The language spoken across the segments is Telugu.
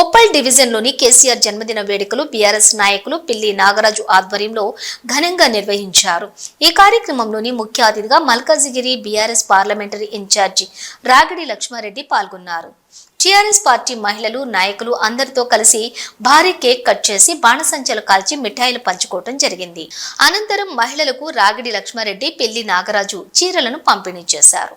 ఉప్పల్ డివిజన్లోని కేసీఆర్ జన్మదిన వేడుకలు బీఆర్ఎస్ నాయకులు పిల్లి నాగరాజు ఆధ్వర్యంలో ఘనంగా నిర్వహించారు. ఈ కార్యక్రమంలోని ముఖ్య అతిథిగా Malkajgiri BRS parliamentary incharge Ragidi Laxma Reddy పాల్గొన్నారు. టీఆర్ఎస్ పార్టీ మహిళలు నాయకులు అందరితో కలిసి భారీ కేక్ కట్ చేసి బాణసంచలు కాల్చి మిఠాయిలు పంచుకోవటం జరిగింది. అనంతరం మహిళలకు రాగిడి లక్ష్మారెడ్డి పెళ్ళి నాగరాజు చీరలను పంపిణీ చేశారు.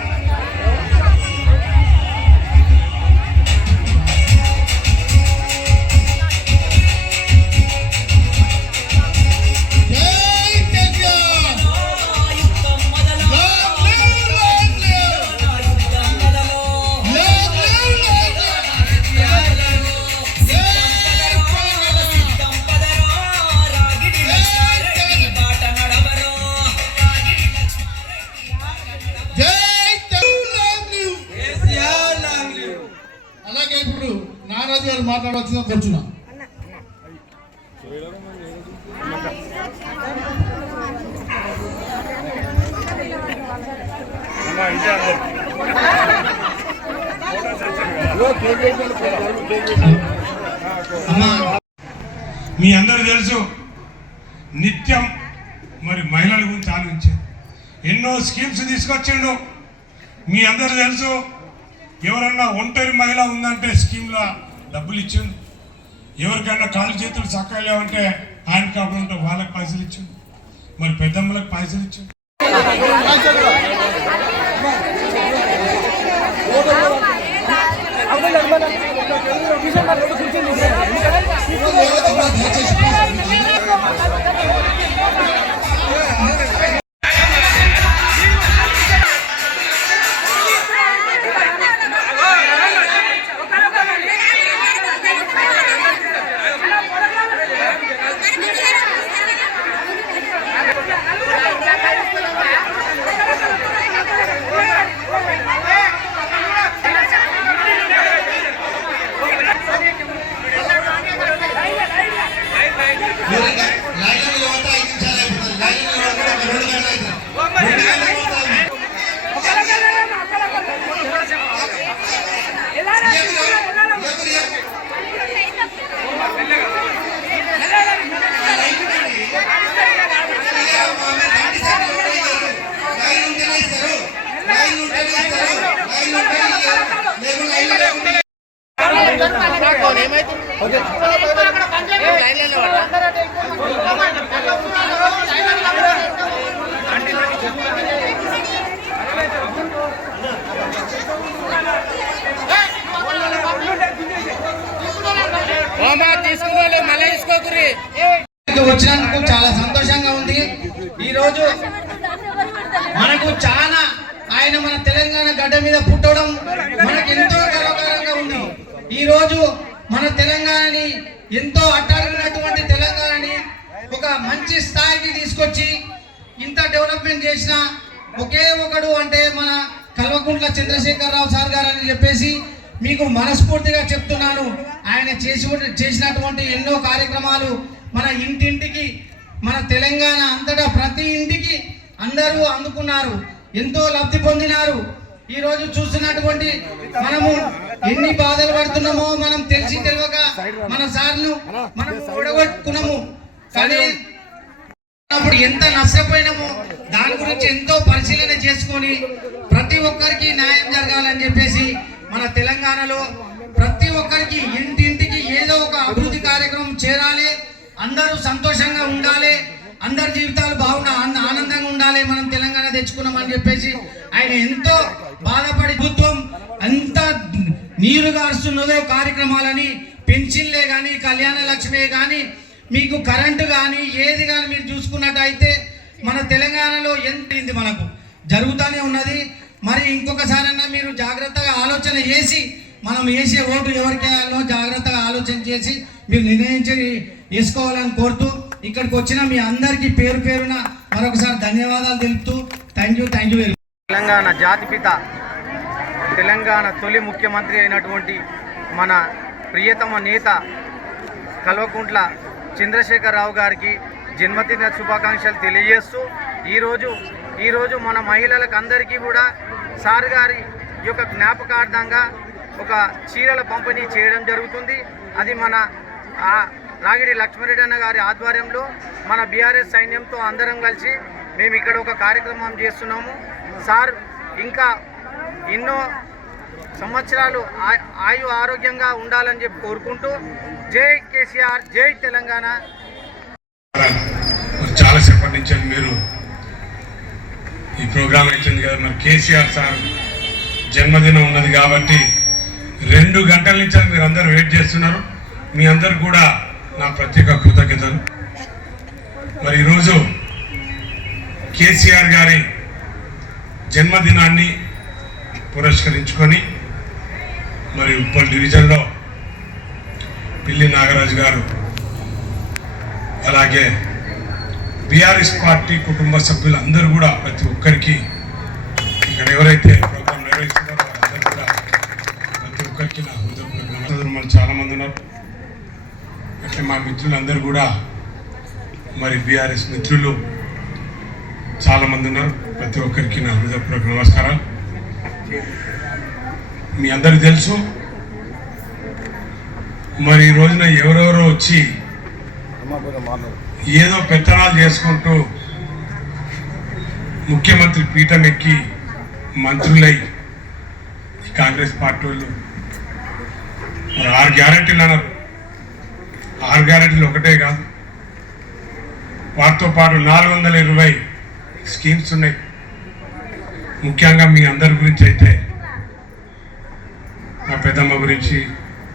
నారాజు గారు కూర్చున్నా మీ అందరూ తెలుసు నిత్యం మరి మహిళల గురించి ఆలోచించారు. ఎన్నో స్కీమ్స్ తీసుకొచ్చిండు. మీ అందరూ తెలుసు ఎవరన్నా ఒంటరి మహిళ ఉందంటే స్కీమ్లో డబ్బులు ఇచ్చిండు ఎవరికైనా కాళ్ళు చేతులు చక్కగా లేవంటే హ్యాండ్ కాపులు ఉంటే వాళ్ళకి పైసలు ఇచ్చిండు మరి పెద్దమ్మలకు పైసలు ఇచ్చిండు లైన్లో వచ్చినందుకు చాలా సంతోషంగా ఉంది. ఈరోజు మనకు చాలా ఆయన మన తెలంగాణ గడ్డ మీద పుట్టడం మనకు ఎంతో గర్వకారంగా ఉంది. ఈ రోజు మన తెలంగాణని ఎంతో అట్టాడుకున్నటువంటి తెలంగాణని ఒక మంచి స్థాయికి తీసుకొచ్చి ఇంత డెవలప్మెంట్ చేసిన ఒకే ఒకడు అంటే మన కల్వకుంట్ల చంద్రశేఖరరావు సార్ గారు అని చెప్పేసి మీకు మనస్ఫూర్తిగా చెప్తున్నాను. ఆయన చేసి చేసినటువంటి ఎన్నో కార్యక్రమాలు మన ఇంటింటికి మన తెలంగాణ అంతటా ప్రతి ఇంటికి అందరూ అందుకున్నారు. ఎంతో లబ్ధి పొందినారు. ఈరోజు చూస్తున్నటువంటి మనము ఎన్ని బాధలు పడుతున్నామో మనం తెలిసి తెలియక మన సార్లు మనం ఓడగొట్టుకున్నాము కానీ అప్పుడు ఎంత నష్టపోయినామో దాని గురించి ఎంతో పరిశీలన చేసుకొని ప్రతి ఒక్కరికి న్యాయం జరగాలని చెప్పేసి మన తెలంగాణలో ప్రతి ఒక్కరికి ఇంటింటికి ఏదో ఒక అభివృద్ధి కార్యక్రమం చేరాలి. అందరూ సంతోషంగా ఉండాలి. అందరి జీవితాలు బాగున్నా ఆనందంగా ఉండాలి మనం తెలంగాణ తెచ్చుకున్నామని చెప్పేసి ఆయన ఎంతో బాధపడి ప్రభుత్వం అంత నీరు గారుస్తున్నదో కార్యక్రమాలని పెన్షన్లే కానీ కళ్యాణ లక్ష్మే కానీ మీకు కరెంటు కానీ ఏది కానీ మీరు చూసుకున్నట్టయితే మన తెలంగాణలో ఎంత మనకు? జరుగుతూనే ఉన్నది. మరి ఇంకొకసారన్నా మీరు జాగ్రత్తగా ఆలోచన చేసి మనం వేసే ఓటు ఎవరికి వేయాలో జాగ్రత్తగా ఆలోచన చేసి మీరు నిర్ణయించి వేసుకోవాలని కోరుతూ ఇక్కడికి వచ్చిన మీ అందరికీ పేరు పేరున మరొకసారి ధన్యవాదాలు తెలుపుతూ thank you thank you Telangana జాతిపిత తెలంగాణ తొలి ముఖ్యమంత్రి అయినటువంటి మన ప్రియతమ నేత కల్వకుంట్ల చంద్రశేఖరరావు గారికి జన్మదిన శుభాకాంక్షలు తెలియజేస్తూ ఈరోజు ఈరోజు మన మహిళలకు అందరికీ కూడా సార్ గారి యొక్క జ్ఞాపకార్థంగా ఒక చీరల పంపిణీ చేయడం జరుగుతుంది. అది మన రాగిడి లక్ష్మరెడ్డి అన్న గారి ఆధ్వర్యంలో మన బీఆర్ఎస్ సైన్యంతో అందరం కలిసి మేము ఇక్కడ ఒక కార్యక్రమం చేస్తున్నాము. సార్ ఇంకా ఎన్నో సంవత్సరాలు ఆ- ఆయు ఆరోగ్యంగా ఉండాలని చెప్పి కోరుకుంటూ జై కేసీఆర్ జై తెలంగాణ. ఈ ప్రోగ్రాం ఇచ్చింది కదా. మరి కేసీఆర్ సార్ జన్మదినం ఉన్నది కాబట్టి రెండు గంటల నుంచి మీరు అందరూ వెయిట్ చేస్తున్నారు. మీ అందరు కూడా నా ప్రత్యేక కృతజ్ఞతలు. మరి ఈరోజు కేసీఆర్ గారి జన్మదినాన్ని పురస్కరించుకొని మరి ఉప్పల్ డివిజన్లో పిల్లి నాగరాజు గారు అలాగే బీఆర్ఎస్ పార్టీ కుటుంబ సభ్యులందరూ కూడా ప్రతి ఒక్కరికి ఇక్కడ ఎవరైతే ప్రోగ్రాం నిర్వహిస్తున్నారో అందరూ కూడా ప్రతి ఒక్కరికి నా హృదయపూర్వక నమస్కారం. ఉన్నారు. అట్లా మా మిత్రులందరూ కూడా మరి బీఆర్ఎస్ మిత్రులు చాలామంది ఉన్నారు. ప్రతి ఒక్కరికి నా హృదయపూర్వక నమస్కారాలు. మీ అందరు తెలుసు మరి ఈ రోజున ఎవరెవరో వచ్చి ఏదో పెత్తనాలు చేసుకుంటూ ముఖ్యమంత్రి పీఠం ఎక్కి మంత్రులై కాంగ్రెస్ పార్టీ వాళ్ళు మరి ఆరు గ్యారెంటీలు అన్నారు. ఆరు గ్యారెంటీలు ఒకటే కాదు. వాటితో పాటు నాలుగు వందల ఇరవై స్కీమ్స్ ఉన్నాయి. ముఖ్యంగా మీ అందరి గురించి అయితే మా పెద్దమ్మ గురించి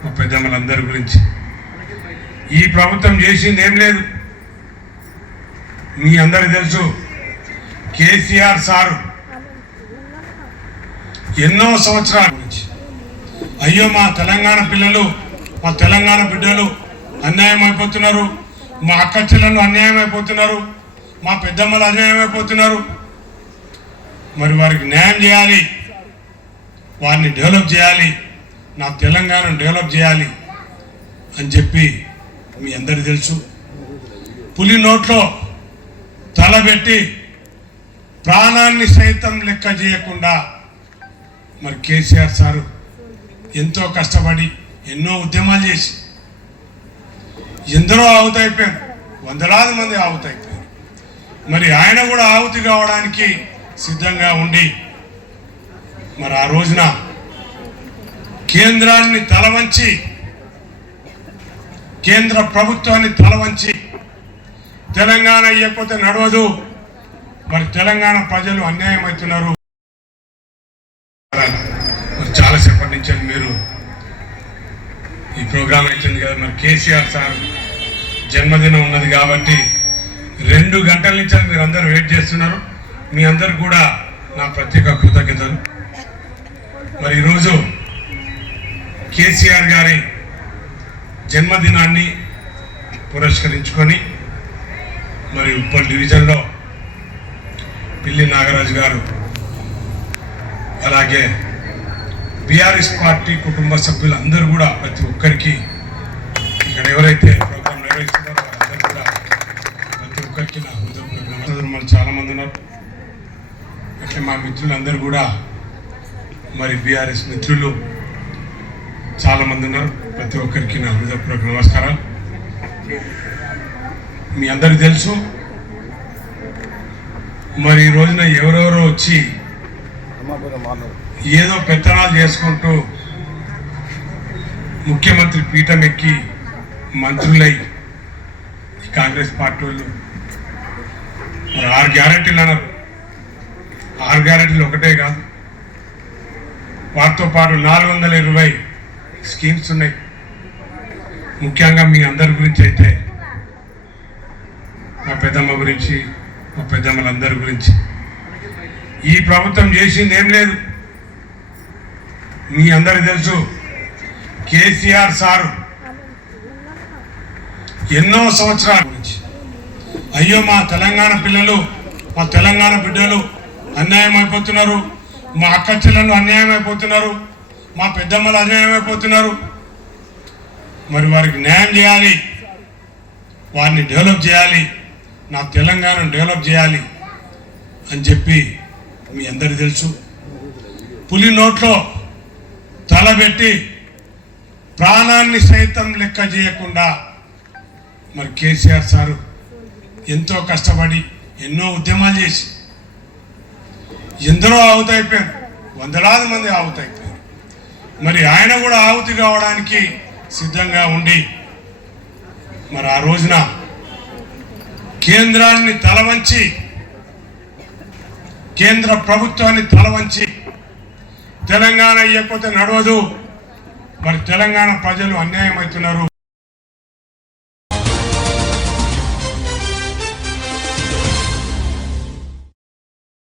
మా పెద్దమ్మలందరి గురించి. ఈ ప్రభుత్వం చేసింది ఏం లేదు. మీ అందరికి తెలుసు కేసీఆర్ సారు ఎన్నో సంవత్సరాల నుంచి. అయ్యో మా తెలంగాణ పిల్లలు మా తెలంగాణ బిడ్డలు అన్యాయం అయిపోతున్నారు మా అక్క చెల్లెలు అన్యాయం అయిపోతున్నారు మా పెద్దమ్మలు అన్యాయం అయిపోతున్నారు. మరి వారికి న్యాయం చేయాలి వారిని డెవలప్ చేయాలి నా తెలంగాణను డెవలప్ చేయాలి అని చెప్పి మీ అందరికి తెలుసు. పులి నోట్లో తలబెట్టి ప్రాణాన్ని సైతం లెక్క చేయకుండా మరి కేసీఆర్ సారు ఎంతో కష్టపడి ఎన్నో ఉద్యమాలు చేసి ఎందరో ఆహుతి అయిపోయారు వందలాది మంది ఆహుతి అయిపోయారు మరి ఆయన కూడా ఆహుతి కావడానికి సిద్ధంగా ఉండి మరి ఆ రోజున కేంద్రాన్ని తలవంచి కేంద్ర ప్రభుత్వాన్ని తలవంచి తెలంగాణ ఇవ్వకపోతే నడవదు. మరి తెలంగాణ ప్రజలు అన్యాయం అవుతున్నారు. మరి చాలాసేపటి నుంచి మీరు ఈ ప్రోగ్రాం వచ్చింది కదా. మరి కేసీఆర్ సార్ జన్మదినం ఉన్నది కాబట్టి రెండు గంటల నుంచి మీరు అందరు వెయిట్ చేస్తున్నారు. మీ అందరు కూడా నా ప్రత్యేక కృతజ్ఞతలు. మరి ఈరోజు కేసీఆర్ గారి జన్మదినాన్ని పురస్కరించుకొని మరి ఉప్పల్ డివిజన్లో పిల్లి నాగరాజు గారు అలాగే బీఆర్ఎస్ పార్టీ కుటుంబ సభ్యులందరూ కూడా ప్రతి ఒక్కరికి ఇక్కడ ఎవరైతే ప్రోగ్రాం నిర్వహిస్తున్నారో వాళ్ళందరూ కూడా ప్రతి ఒక్కరికి నా హృదయపూర్వక చాలామంది మన ఉన్నారు. అట్లే మా మిత్రులందరూ కూడా మరి బీఆర్ఎస్ మిత్రులు చాలామంది ఉన్నారు. ప్రతి ఒక్కరికి నా హృదయపూర్వక నమస్కారాలు. మీ అందరికి తెలుసు. మరి ఈ రోజున ఎవరెవరో వచ్చి ఏదో పెత్తనాలు చేసుకుంటూ ముఖ్యమంత్రి పీఠం ఎక్కి మంత్రులై కాంగ్రెస్ పార్టీ వాళ్ళు మరి ఆరు గ్యారెంటీలు అన్నారు. ఆరు గ్యారెంటీలు ఒకటే కాదు. వాటితో పాటు నాలుగు వందల ఇరవై స్కీమ్స్ ఉన్నాయి. ముఖ్యంగా మీ అందరి గురించి అయితే పెద్దమ్మ గురించి మా పెద్దమ్మలందరి గురించి. ఈ ప్రభుత్వం చేసింది ఏం లేదు. మీ అందరికి తెలుసు కేసీఆర్ సారు ఎన్నో సంవత్సరాల నుంచి అయ్యో మా తెలంగాణ పిల్లలు మా తెలంగాణ బిడ్డలు అన్యాయం అయిపోతున్నారు. మా అక్క చెల్లెలు అన్యాయం అయిపోతున్నారు. మా పెద్దమ్మలు అన్యాయం అయిపోతున్నారు. మరి వారికి న్యాయం చేయాలి. వారిని డెవలప్ చేయాలి. నా తెలంగాణను డెవలప్ చేయాలి అని చెప్పి మీ అందరికీ తెలుసు. పులి నోట్లో తలబెట్టి ప్రాణాన్ని సైతం లెక్క చేయకుండా మరి కేసీఆర్ సారు ఎంతో కష్టపడి ఎన్నో ఉద్యమాలు చేసి ఎందరో ఆవుతైపోయారు వందలాది మంది ఆవుతైపోయారు మరి ఆయన కూడా ఆహుతి కావడానికి సిద్ధంగా ఉండి మరి ఆ రోజున కేంద్రాన్ని తలవంచి కేంద్ర ప్రభుత్వాన్ని తలవంచి తెలంగాణ ఇవ్వకపోతే నడవదు. మరి తెలంగాణ ప్రజలు అన్యాయం అవుతున్నారు